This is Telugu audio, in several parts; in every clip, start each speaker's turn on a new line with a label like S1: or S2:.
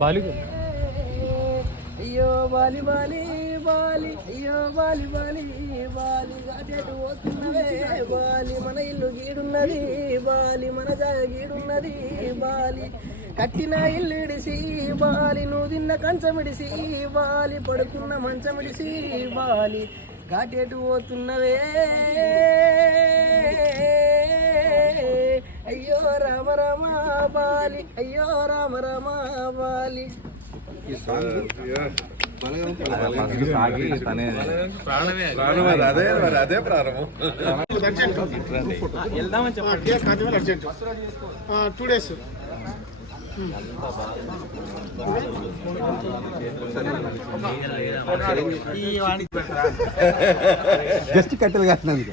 S1: బాలి అయ్యో బాలి బాలి బాలి అయ్యో బాలి బాలి బాలి. అటు పోతున్నవే బాలి. మన ఇల్లు గీడున్నది బాలి. మన జాగ గీడున్నది బాలి. కట్టిన ఇల్లు ఇడిసి బాలి. నువ్వు తిన్న కంచమిడిసి బాలి. పడుకున్న మంచమిడిసి బాలి. ఘాటేటు పోతున్నవే. అయ్యో రామ రామ బాలి అయ్యో రామ రామ బాలి.
S2: అదే. మరి అదే ప్రారంభం.
S3: టూ డేస్
S4: జస్ట్ కట్టెలు కాసినందుకు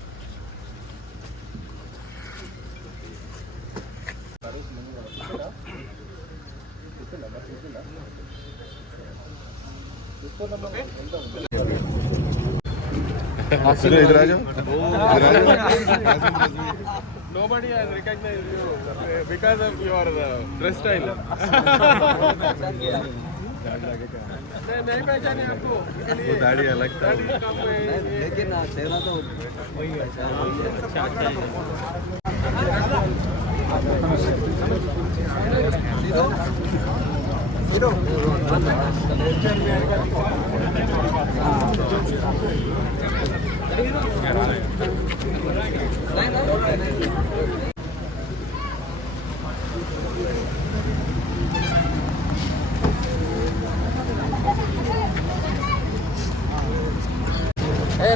S3: Nobody has recognized you because of your uh, dress style. नहीं नहीं पहचाने आपको इसलिए
S2: दाढ़ी अलग था
S3: दाढ़ी कम है, ये-
S1: ఏ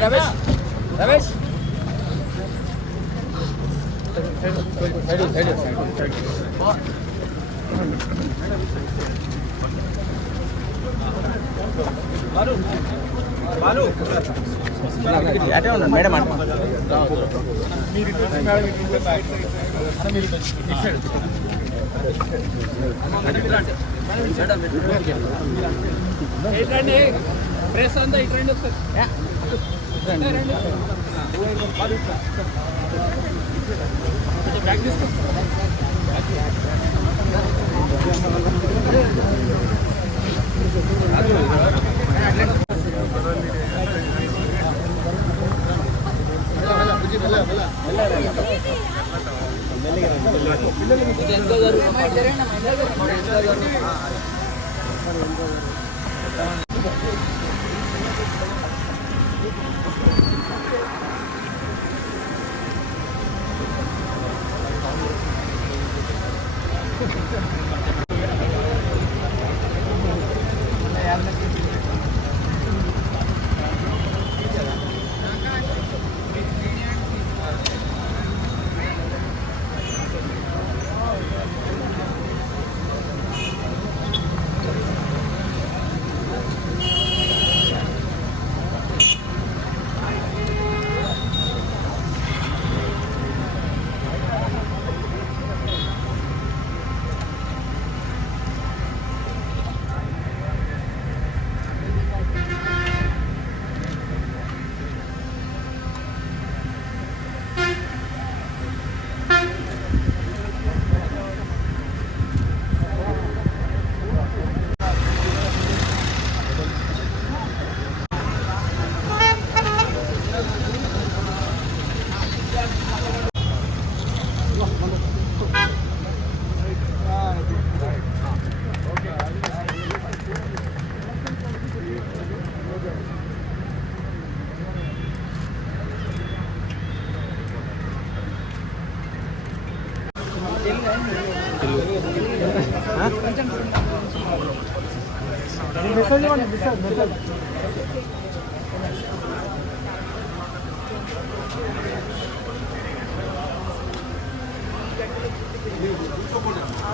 S1: రమేష్ రమేష్
S5: మేడం అంట.
S1: ప్రెస్ అంతా ఒకసారి బ్యాగ్ తీసుకో ఎంతో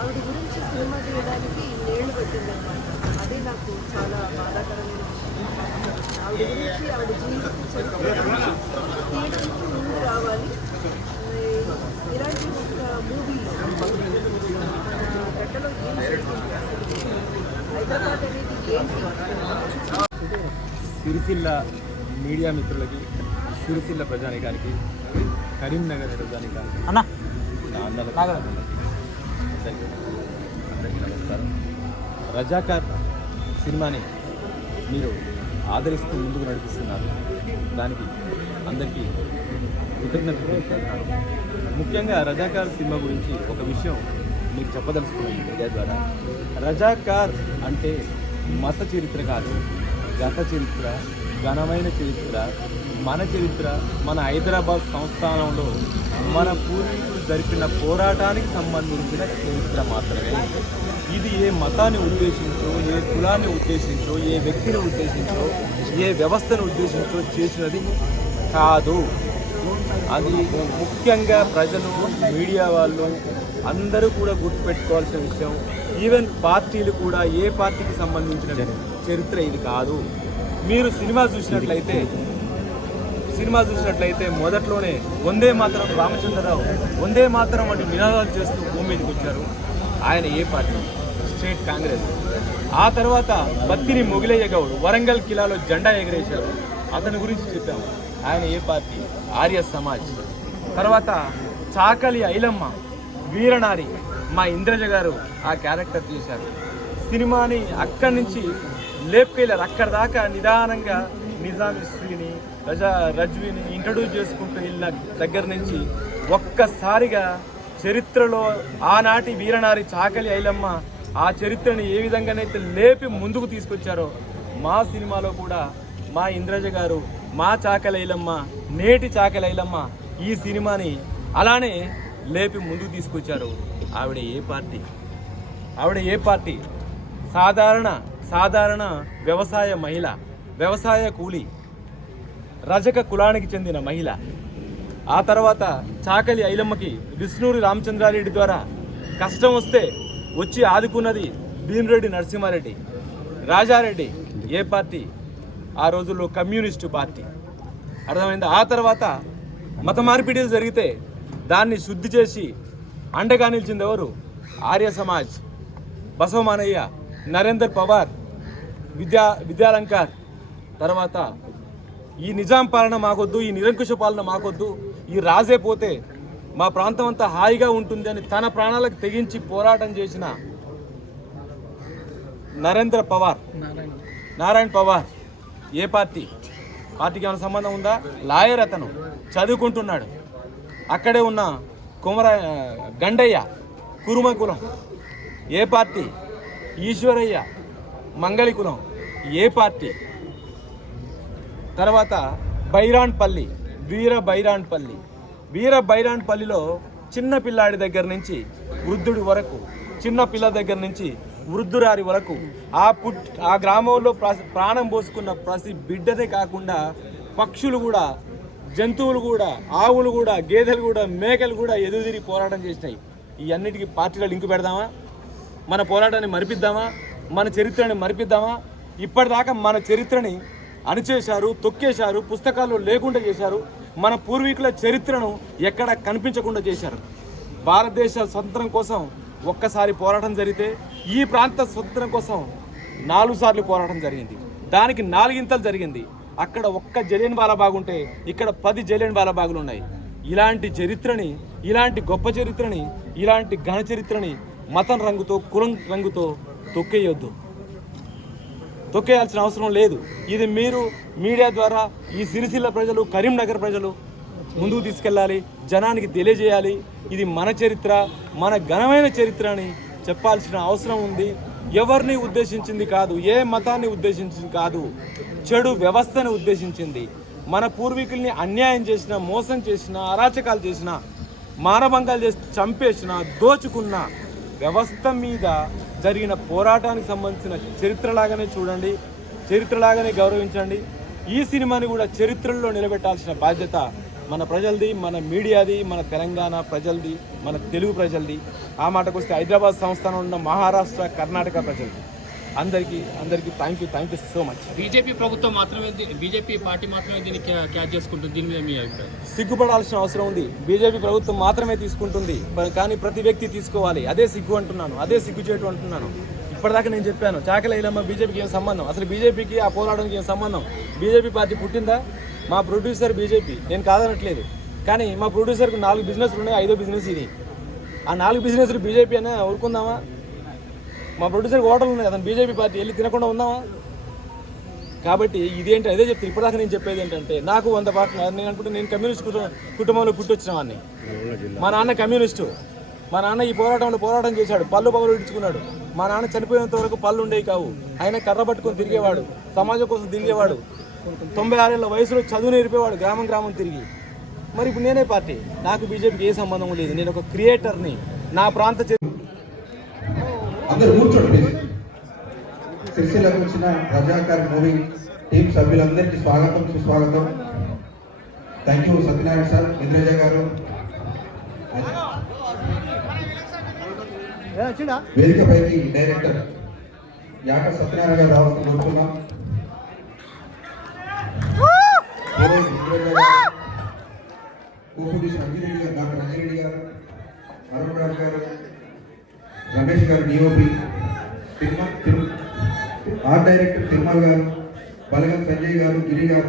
S6: ఆవిడ గురించి
S5: పుట్టింది అనమాట అది నాకు చాలా బాధాకరమైన విషయం. ఆవిడ గురించి ఆవిడ జీవిత చరిత్ర ముందు రావాలి. ఇలాంటి ఒక మూవీ గడ్డలో ఏం జరిగింది హైదరాబాద్ అనేది ఏంటి?
S3: సిరిసిల్ల మీడియా మిత్రులకి సిరిసిల్ల ప్రజానికానికి కరీంనగర్ ప్రజానికానికి
S6: అన్న
S3: అందరికీ నమస్కారం. రజాకార్ సినిమాని మీరు ఆదరిస్తూ ముందుకు నడిపిస్తున్నారు. దానికి అందరికీ కృతజ్ఞతలు. ముఖ్యంగా రజాకార్ సినిమా గురించి ఒక విషయం మీకు చెప్పదలుచుకున్నాను మీడియా ద్వారా. రజాకార్ అంటే మత చరిత్ర కాదు గత చరిత్ర ఘనమైన చరిత్ర మన చరిత్ర మన హైదరాబాద్ సంస్థానంలో మన పూర్వీకులు జరిపిన పోరాటానికి సంబంధించిన చరిత్ర మాత్రమే. ఇది ఏ మతాన్ని ఉద్దేశించో ఏ కులాన్ని ఉద్దేశించో ఏ వ్యక్తిని ఉద్దేశించో ఏ వ్యవస్థను ఉద్దేశించో చేసినది కాదు. అది ముఖ్యంగా ప్రజలు మీడియా వాళ్ళు అందరూ కూడా గుర్తుపెట్టుకోవాల్సిన విషయం. ఈవెన్ పార్టీలు కూడా ఏ పార్టీకి సంబంధించిన చరిత్ర ఇది కాదు. మీరు సినిమా చూసినట్లయితే సినిమా చూసినట్లయితే మొదట్లోనే వందే మాత్రం రామచంద్రరావు వందే మాత్రం వంటి నినాదాలు చేస్తూ భూమి మీదకి వచ్చారు. ఆయన ఏ పార్టీ? స్టేట్ కాంగ్రెస్. ఆ తర్వాత బత్తిని మొగిలయ్య గౌడ్ వరంగల్ కిలాలో జెండా ఎగరేశారు. అతని గురించి చెప్పాము. ఆయన ఏ పార్టీ? ఆర్య సమాజ్. తర్వాత చాకలి ఐలమ్మ వీరనారి మా ఇంద్రజ గారు ఆ క్యారెక్టర్ చేశారు సినిమాని అక్కడి నుంచి లేపుకెళ్ళారు అక్కడ దాకా నిదానంగా నిజాం హిస్టరీని రజా రజ్వీని ఇంట్రడ్యూస్ చేసుకుంటూ వెళ్ళిన దగ్గర నుంచి ఒక్కసారిగా చరిత్రలో ఆనాటి వీరనారి చాకలి ఐలమ్మ ఆ చరిత్రని ఏ విధంగానైతే లేపి ముందుకు తీసుకొచ్చారో మా సినిమాలో కూడా మా ఇంద్రజ గారు మా చాకలైలమ్మ నేటి చాకలైలమ్మ ఈ సినిమాని అలానే లేపి ముందుకు తీసుకొచ్చారు. ఆవిడ ఏ పార్టీ? ఆవిడ ఏ పార్టీ? సాధారణ సాధారణ వ్యవసాయ మహిళ వ్యవసాయ కూలి రజక కులానికి చెందిన మహిళ. ఆ తర్వాత చాకలి ఐలమ్మకి విష్ణూరి రామచంద్రారెడ్డి ద్వారా కష్టం వస్తే వచ్చి ఆదుకున్నది భీమిరెడ్డి నరసింహారెడ్డి. రాజారెడ్డి ఏ పార్టీ? ఆ రోజుల్లో కమ్యూనిస్టు పార్టీ. అర్థమైంది? ఆ తర్వాత మత మార్పిడి జరిగితే దాన్ని శుద్ధి చేసి అండగా నిలిచింది ఎవరు? ఆర్య సమాజ్. బసవమానయ్య నరేందర్ పవార్. విద్యా విద్యాలంకార్ తర్వాత ఈ నిజాం పాలన మాకొద్దు ఈ నిరంకుశ పాలన మాకొద్దు ఈ రాజే పోతే మా ప్రాంతం అంతా హాయిగా ఉంటుంది అని తన ప్రాణాలకు తెగించి పోరాటం చేసిన నరేంద్ర పవార్. నారాయణ్ పవార్. ఏ పార్టీ? పార్టీకి ఏమైనా సంబంధం ఉందా? లాయర్ అతను. చదువుకుంటున్నాడు. అక్కడే ఉన్న కుమర గండయ్య కురుమ కులం ఏ పార్టీ? ఈశ్వరయ్య మంగళి కులం. ఏ పార్టీ? తర్వాత బైరాన్పల్లి వీర బైరాన్పల్లి. వీర బైరాన్పల్లిలో చిన్న పిల్లాడి దగ్గర నుంచి వృద్ధుడి వరకు చిన్న పిల్ల దగ్గర నుంచి వృద్ధురారి వరకు ఆ పుట్ ఆ గ్రామంలో ప్రాణం పోసుకున్న ప్రతి బిడ్డదే కాకుండా పక్షులు కూడా జంతువులు కూడా ఆవులు కూడా గేదెలు కూడా మేకలు కూడా ఎదురుదిరి పోరాటం చేసినాయి. ఈ అన్నిటికీ పార్టీలో లింకు పెడదామా? మన పోరాటాన్ని మరిపిద్దామా? మన చరిత్రని మరిపిద్దామా? ఇప్పటిదాకా మన చరిత్రని అణిచేశారు తొక్కేశారు పుస్తకాల్లో లేకుండా చేశారు. మన పూర్వీకుల చరిత్రను ఎక్కడ కనిపించకుండా చేశారు? భారతదేశ స్వతంత్రం కోసం ఒక్కసారి పోరాటం జరిగితే ఈ ప్రాంత స్వతంత్రం కోసం నాలుగు సార్లు పోరాటం జరిగింది. దానికి నాలుగింతలు జరిగింది. అక్కడ ఒక్క జలియన్ బాలబాగ్ ఉంటే ఇక్కడ పది జలియన్ బాలబాగులు ఉన్నాయి. ఇలాంటి చరిత్రని ఇలాంటి గొప్ప చరిత్రని ఇలాంటి ఘన చరిత్రని మతం రంగుతో కులం రంగుతో తొక్కేయొద్దు. తొక్కేయాల్సిన అవసరం లేదు. ఇది మీరు మీడియా ద్వారా ఈ సిరిసిల్ల ప్రజలు కరీంనగర్ ప్రజలు ముందుకు తీసుకెళ్ళాలి జనానికి తెలియజేయాలి. ఇది మన చరిత్ర మన ఘనమైన చరిత్ర అని చెప్పాల్సిన అవసరం ఉంది. ఎవరిని ఉద్దేశించింది కాదు ఏ మతాన్ని ఉద్దేశించింది కాదు చెడు వ్యవస్థని ఉద్దేశించింది. మన పూర్వీకుల్ని అన్యాయం చేసిన మోసం చేసిన అరాచకాలు చేసిన మానభంగాలు చేసి చంపేసిన దోచుకున్న వ్యవస్థ మీద జరిగిన పోరాటానికి సంబంధించిన చరిత్రలాగానే చూడండి చరిత్రలాగానే గౌరవించండి. ఈ సినిమాని కూడా చరిత్రలో నిలబెట్టాల్సిన బాధ్యత మన ప్రజలది మన మీడియాది మన తెలంగాణ ప్రజలది మన తెలుగు ప్రజలది. ఆ మాటకు వస్తే హైదరాబాద్ సంస్థానం ఉన్న మహారాష్ట్ర కర్ణాటక ప్రజలది. అందరికీ అందరికీ thank you thank you so much
S6: BJP ప్రభుత్వం మాత్రమే బీజేపీ పార్టీ మాత్రమే దీన్ని క్యా- క్యాచ్ చేసుకుంటుంది. దీని మీద మీ అభిప్రాయం?
S3: సిగ్గుపడాల్సిన అవసరం ఉంది. బీజేపీ ప్రభుత్వం మాత్రమే తీసుకుంటుంది. కానీ ప్రతి వ్యక్తి తీసుకోవాలి. అదే సిగ్గు అంటున్నాను. అదే సిగ్గు చేయటం అంటున్నాను. ఇప్పటిదాకా నేను చెప్పాను చాకల ఇలమ్మ బీజేపీకి ఏం సంబంధం? అసలు బీజేపీకి ఆ పోరాటానికి ఏం సంబంధం? బీజేపీ పార్టీ పుట్టిందా? మా ప్రొడ్యూసర్ బీజేపీ. నేను కాదనట్లేదు. కానీ మా ప్రొడ్యూసర్కి నాలుగు బిజినెస్లు ఉన్నాయి. ఐదో బిజినెస్ ఇది. ఆ నాలుగు బిజినెస్లు బీజేపీ అయినా ఊరుకుందామా? మా ప్రొడ్యూసర్కి ఓటర్లు ఉన్నాయి అతను బీజేపీ పార్టీ వెళ్ళి తినకుండా ఉందామా కాబట్టి ఇదేంటి అదే చెప్తే ఇప్పటిదాకా నేను చెప్పేది ఏంటంటే నాకు వంద పాటలు నేను అనుకుంటే నేను కమ్యూనిస్ట్ కుటుంబంలో పుట్టొచ్చిన వాడిని మా నాన్న కమ్యూనిస్టు. మా నాన్న ఈ పోరాటంలో పోరాటం చేశాడు పళ్ళు పగలు ఇడ్చుకున్నాడు మా నాన్న చనిపోయేంత వరకు పళ్ళు ఉండేవి కావు. ఆయన కర్ర పట్టుకొని తిరిగేవాడు సమాజం కోసం తిరిగేవాడు. తొంభై ఆరేళ్ళ వయసులో చదువు నేర్పేవాడు గ్రామం గ్రామం తిరిగి. మరి ఇప్పుడు నేనే పార్టీ. నాకు బీజేపీకి ఏ సంబంధం లేదు. నేను ఒక క్రియేటర్ని నా. ప్రాంత
S7: అందరు కూర్చోండి. ప్లీజ్ సిరిసిల్లకు వచ్చిన రజాకర్ మూవీ టీం సభ్యులందరికీ స్వాగతం సుస్వాగతం. Thank you Satyanarayana sir Indraja garu. వేదికపైకి డైరెక్టర్ యాట సత్యనారాయణ గారు రావాల్సిన కోరుతున్నాం హీరోయిన్ అంజిరెడ్డి గారు డాక్టర్ అంజిరెడ్డి గారు అరుణ్ గారు రమేష్ గారు డిఓపి గిరి గారు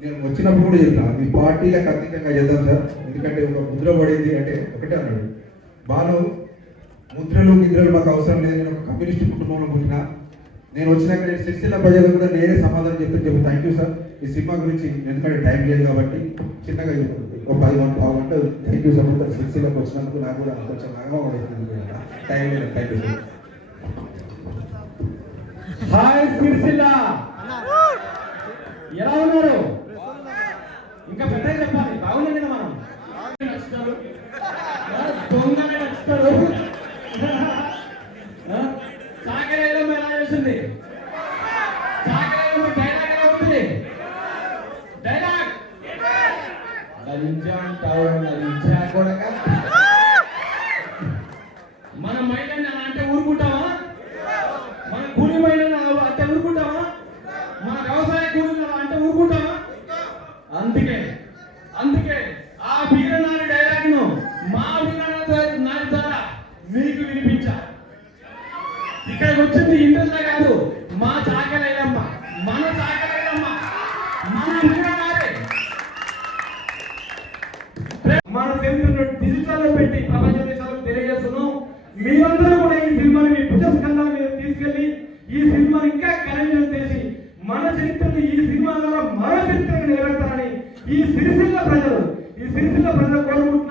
S7: నేను వచ్చినప్పుడు కూడా చెప్తాను మీ పార్టీలకు అతీతంగా చేద్దాం సార్. ఎందుకంటే ఒక ముద్ర పడింది అంటే ఒకటే అన్నాడు. బాలు ముద్రలు నిద్రలు మాకు అవసరం లేదు. నేను ఒక కమ్యూనిస్ట్ కుటుంబంలో పుట్టిన. నేను వచ్చినాక నేను సిరిసిల్ల ప్రజలకు కూడా నేనే సమాధానం చెప్తాను చెప్పి. థ్యాంక్ యూ సార్ ఈ సినిమా గురించి ఎందుకంటే టైం లేదు కాబట్టి చిన్నగా ఒక పది గంట పావు గంట థ్యాంక్ యూ సార్ మచ్ సిరిసిల్లకు వచ్చినందుకు నాకు కూడా కొంచెం ఆగమం టైం లేదు. Thank you sir
S8: hi Sircilla! ఎలా ఉన్నారు? ఇంకా పెద్దగా చెప్పాలి. బాగుంది కదా మనం నచ్చుతారు ఆ, దొంగనే నచ్చుతారు చాకరేలో ఎలా చేసింది చాకరేలో డైలాగ్ ఎలా ఉంటుంది డైలాగ్ నరించా అంటావు నరించా కొడక మన మైండ్ అలా అంటే ఊరుకుంటావా మన కూలి మహిళలు అంటే ఊరుకుంటావా మన వ్యవసాయ కూలీలు అంటే ఊరుకుంటావా అందుకే అందుకే ఆ వీరనారి డైలాగ్ను మా వీరనారి ద్వారా మీకు వినిపించా. ఇక్కడికి వచ్చింది ఇంద్రజ కాదు మా చాకలైనమ్మ మన చాకలైనమ్మ మన వీరనారే మన తెలుగు డిజిటల్ పెట్టి ప్రపంచ దేశాలకు తెలియజేస్తున్నాం. మీరందరూ కూడా ఈ సినిమాని మీ భుజస్కంధాల మీద తీసుకెళ్ళి ఈ సినిమాని ఇంకా కనెక్షన్ చేసి మన చరిత్రను ఈ సినిమా ద్వారా మరో చరిత్రను నిలబెడతారని ఈ సిరిసిల్ల ప్రజలు ఈ సిరిసిల్ల ప్రజలు
S5: కోరుకుంటున్నారు